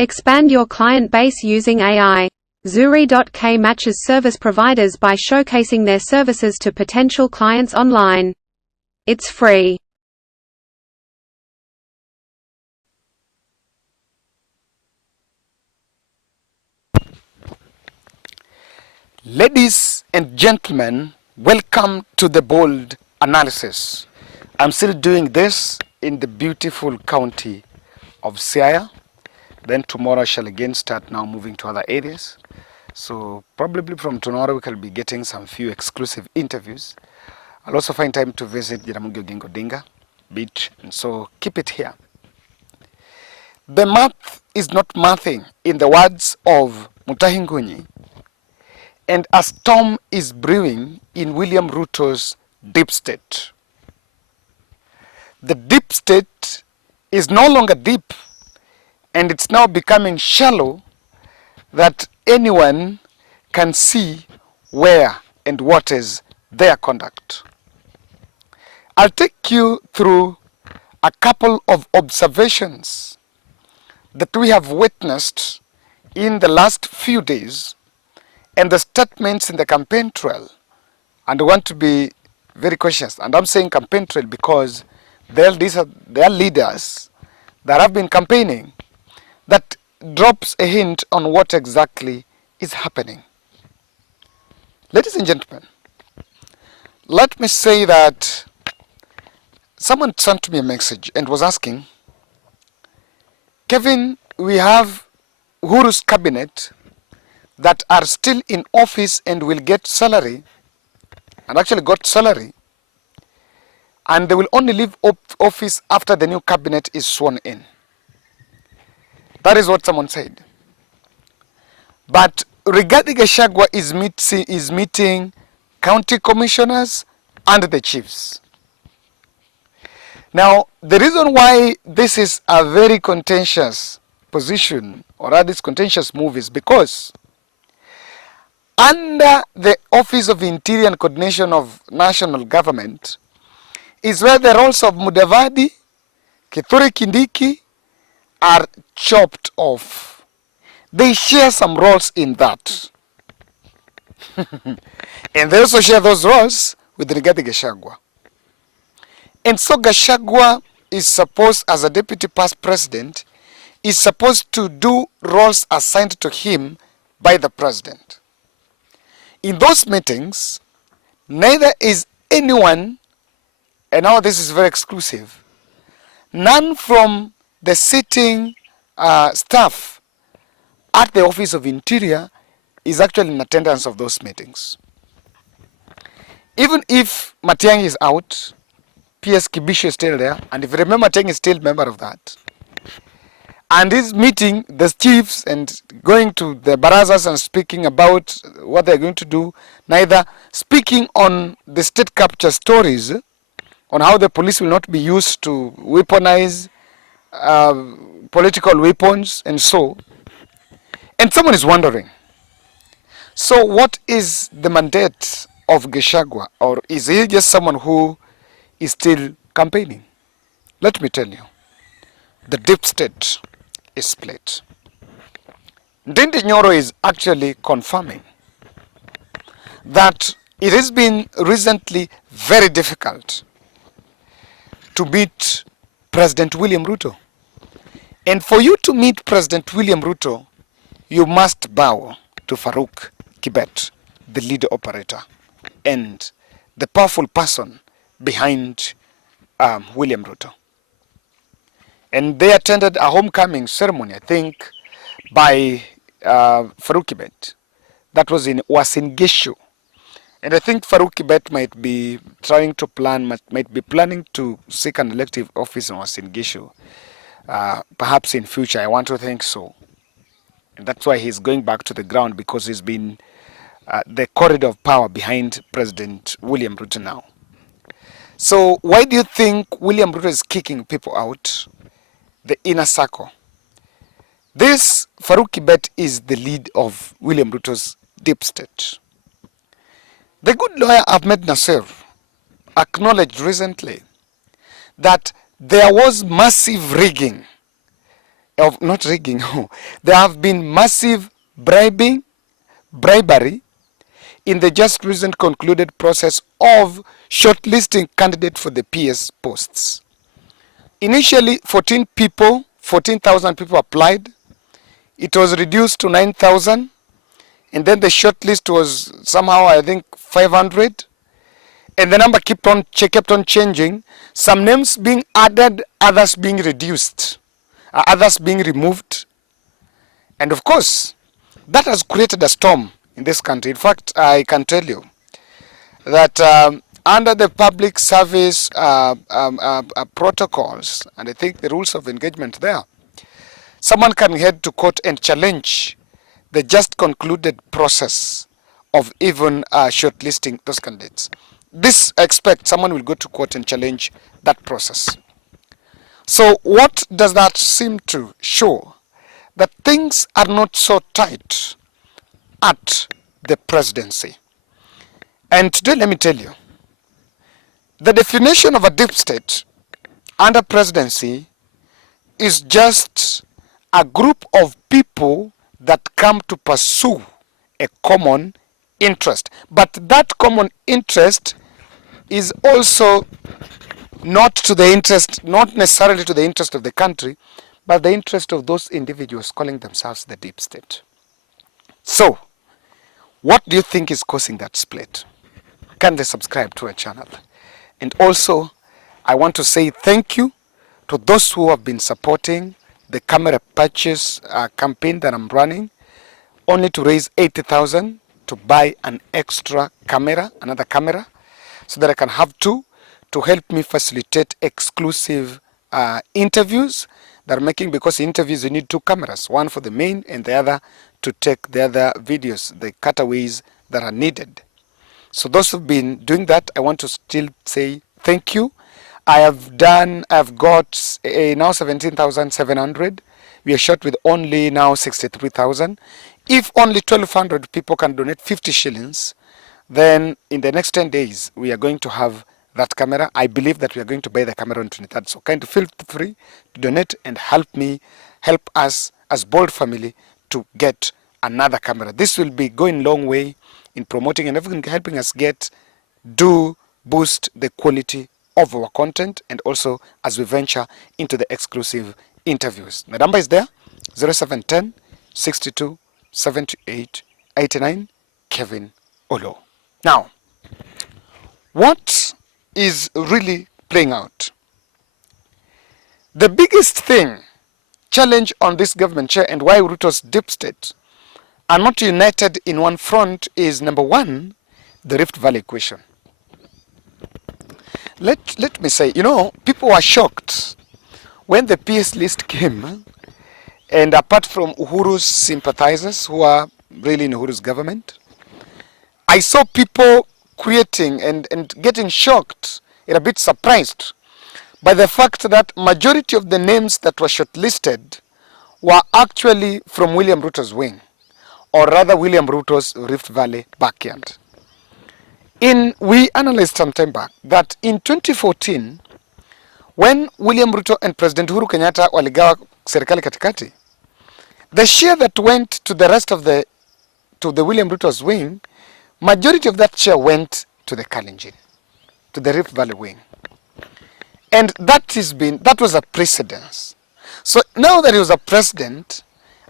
Expand your client base using AI. Zuri.k matches service providers by showcasing their services to potential clients online. It's free. Ladies and gentlemen, welcome to the bold analysis. I'm still doing this in the beautiful county of Siaya. Then tomorrow I shall again start now moving to other areas. So probably from tomorrow we can be getting some few exclusive interviews. I'll also find time to visit Jaramogi Oginga Odinga beach, and so keep it here. The math is not mathing, in the words of Mutahi Ngunyi, and a storm is brewing in William Ruto's deep state. The deep state is no longer deep, and it's now becoming shallow, that anyone can see where and what is their conduct. I'll take you through a couple of observations that we have witnessed in the last few days and the statements in the campaign trail. And I want to be very cautious. And I'm saying campaign trail because there are leaders that have been campaigning that drops a hint on what exactly is happening. Ladies and gentlemen, let me say that someone sent me a message and was asking, Kevin, we have Uhuru's cabinet that are still in office and will get salary, and actually got salary, and they will only leave office after the new cabinet is sworn in. That is what someone said. But Rigathi Gachagua is meeting county commissioners and the chiefs. Now, the reason why this is a very contentious position, or rather this contentious move, is because under the Office of Interior and Coordination of National Government is where the roles of Mudavadi, Kithure Kindiki are chopped off. They share some roles in that. And they also share those roles with Rigathi Gachagua. And so Gachagua is supposed, as a deputy past president, is supposed to do roles assigned to him by the president. In those meetings, neither is anyone, and now this is very exclusive, none from the sitting staff at the Office of Interior is actually in attendance of those meetings. Even if Matiang'i is out, P.S. Kibisho is still there, and if you remember, Matiang'i is still a member of that. And he's meeting the chiefs and going to the barazas and speaking about what they're going to do, neither speaking on the state capture stories, on how the police will not be used to weaponize political weapons and so. And someone is wondering, so what is the mandate of Gachagua, or is he just someone who is still campaigning? Let me tell you, the deep state is split. Ndindi Nyoro is actually confirming that it has been recently very difficult to meet President William Ruto. And for you to meet President William Ruto, you must bow to Farouk, the lead operator and the powerful person behind William Ruto. And they attended a homecoming ceremony, I think, by Farouk that was in Uasin Gishu. And I think Farouk might be trying to might be planning to seek an elective office in Uasin Gishu, perhaps in future. I want to think so. And that's why he's going back to the ground, because he's been the corridor of power behind President William Ruto now. So why do you think William Ruto is kicking people out? The inner circle. This Farouk is the lead of William Ruto's deep state. The good lawyer Ahmed Nasser acknowledged recently that there was massive rigging of not rigging, there have been massive bribery in the just recent concluded process of shortlisting candidates for the PS posts. Initially, 14,000 people applied. It was reduced to 9,000, and then the shortlist was somehow, I think, 500. And the number kept on changing. Some names being added, others being reduced, others being removed. And of course, that has created a storm in this country. In fact, I can tell you that under the public service protocols, and I think the rules of engagement there, someone can head to court and challenge the just concluded process of even shortlisting those candidates. This, I expect, someone will go to court and challenge that process. So what does that seem to show? That things are not so tight at the presidency. And today, let me tell you, the definition of a deep state under presidency is just a group of people that come to pursue a common interest. But that common interest is also not necessarily to the interest of the country, but the interest of those individuals calling themselves the deep state. So, what do you think is causing that split? Kindly subscribe to our channel. And also, I want to say thank you to those who have been supporting the camera purchase campaign that I'm running, only to raise 80,000 to buy an extra camera, another camera, so that I can have two to help me facilitate exclusive interviews that I'm making, because interviews you need two cameras, one for the main and the other to take the other videos, the cutaways that are needed. So those who've been doing that, I want to still say thank you. I've got now 17,700. We are short with only now 63,000. If only 1,200 people can donate 50 shillings, then in the next 10 days, we are going to have that camera. I believe that we are going to buy the camera on 23rd. So kind of feel free to donate and help us as Bold family to get another camera. This will be going a long way in promoting and even helping us boost the quality of our content, and also as we venture into the exclusive interviews. The number is there, 0710 62 78 89, Kevin Olo. Now, what is really playing out? The biggest challenge on this government chair, and why Ruto's deep state are not united in one front, is number one, the Rift Valley equation. Let me say, people were shocked when the PS list came, and apart from Uhuru's sympathizers who are really in Uhuru's government, I saw people creating and getting shocked and a bit surprised by the fact that majority of the names that were shortlisted were actually from William Ruto's wing, or rather William Ruto's Rift Valley backyard. We analyzed some time back that in 2014, when William Ruto and President Uhuru Kenyatta waligawa serikali katikati, the share that went to the rest of the William Ruto's wing, majority of that share went to the Kalenjin, to the Rift Valley wing. And that was a precedence. So now that he was a president,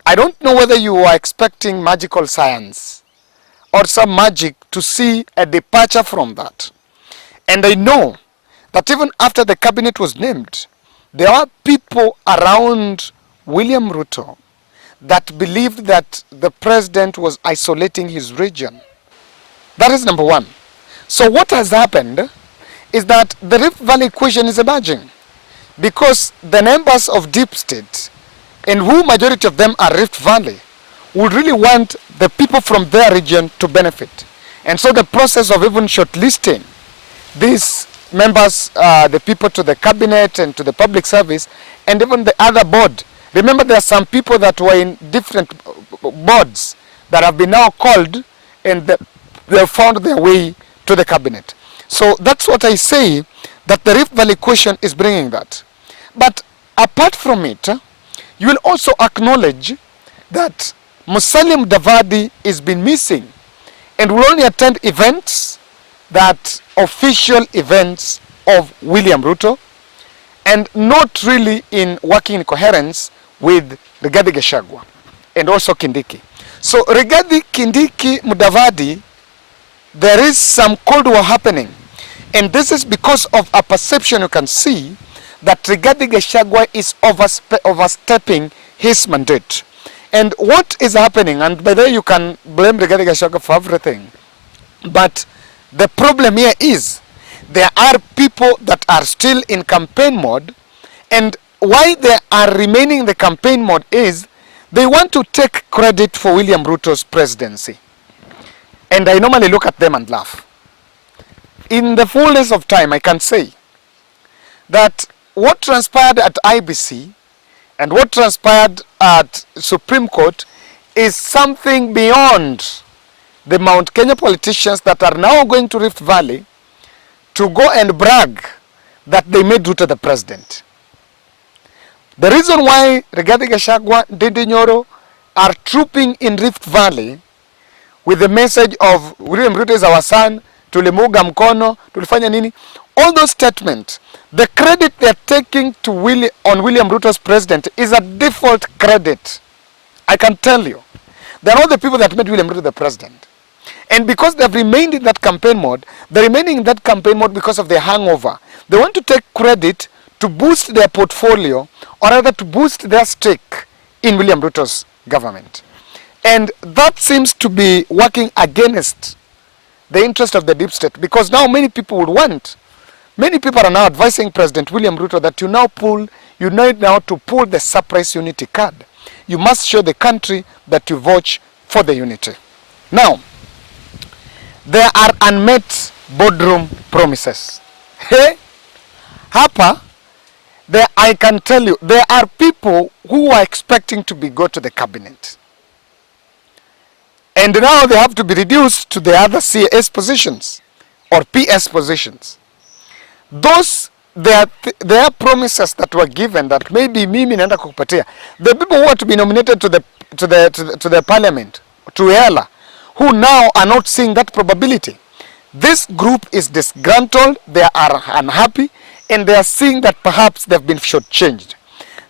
I don't know whether you were expecting magical science or some magic to see a departure from that. And I know that even after the cabinet was named, there are people around William Ruto that believed that the president was isolating his region. That is number one. So what has happened is that the Rift Valley equation is emerging, because the members of deep state, and who majority of them are Rift Valley, would really want the people from their region to benefit. And so the process of even shortlisting these members, the people to the cabinet and to the public service, and even the other board. Remember, there are some people that were in different boards that have been now called, and they have found their way to the cabinet. So that's what I say, that the Rift Valley question is bringing that. But apart from it, you will also acknowledge that Musalia Mudavadi is been missing and will only attend events, that official events of William Ruto, and not really in working in coherence with Rigathi Gachagua and also Kindiki. So Rigathi, Kindiki, Mudavadi, there is some Cold War happening, and this is because of a perception you can see that Rigathi Gachagua is overstepping his mandate. And what is happening, and by the way you can blame Rigathi Gachagua for everything, but the problem here is there are people that are still in campaign mode, and why they are remaining in the campaign mode is they want to take credit for William Ruto's presidency. And I normally look at them and laugh. In the fullness of time, I can say that what transpired at IBC and what transpired at Supreme Court is something beyond the Mount Kenya politicians that are now going to Rift Valley to go and brag that they made Ruto the president. The reason why Rigathi Gachagua, Ndindi Nyoro are trooping in Rift Valley with the message of William Ruto is our son, tulimuga mkono, tulifanya nini, all those statements, the credit they're taking to on William Ruto's president is a default credit. I can tell you. They're not the people that made William Ruto the president. And because they've remained in that campaign mode, they're remaining in that campaign mode because of their hangover. They want to take credit to boost their portfolio, or rather to boost their stake in William Ruto's government. And that seems to be working against the interest of the deep state, because now many people would want, many people are now advising President William Ruto that you need now to pull the surprise unity card. You must show the country that you vote for the unity. Now, there are unmet boardroom promises. Hey, hapa, I can tell you, there are people who are expecting to go to the cabinet. And now they have to be reduced to the other CS positions or PS positions. Those, there are promises that were given that maybe mimi naenda kukupatia. The people who are to be nominated to the parliament, to ELA, who now are not seeing that probability. This group is disgruntled, they are unhappy, and they are seeing that perhaps they've been shortchanged.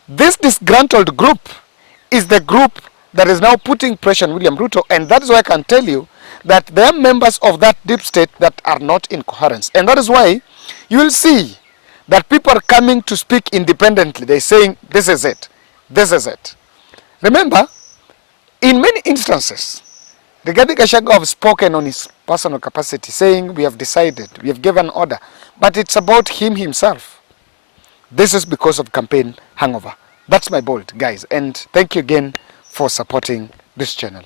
This disgruntled group is the group that is now putting pressure on William Ruto, and that is why I can tell you that there are members of that deep state that are not in coherence. And that is why you will see that people are coming to speak independently. They're saying, this is it, this is it. Remember, in many instances, Rigathi Gachagua have spoken on his personal capacity, saying, we have decided, we have given order, but it's about him himself. This is because of campaign hangover. That's my bold, guys, and thank you again for supporting this channel.